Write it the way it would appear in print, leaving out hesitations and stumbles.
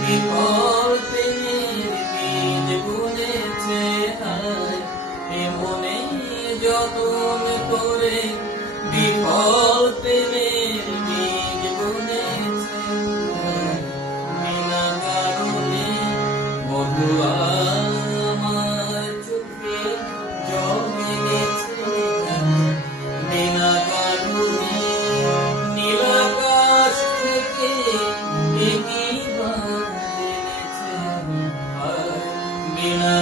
বিফল প্রেমের বীজ বুনেছে হায় এমনে যতন করে বিফল প্রেমের বীজ বুনেছে বিনা কারণে বধুয়া আমার চোখে জল লেগেছে বিনা কারণে নীলাকাশ থেকে একই বান জেনেছে বিনা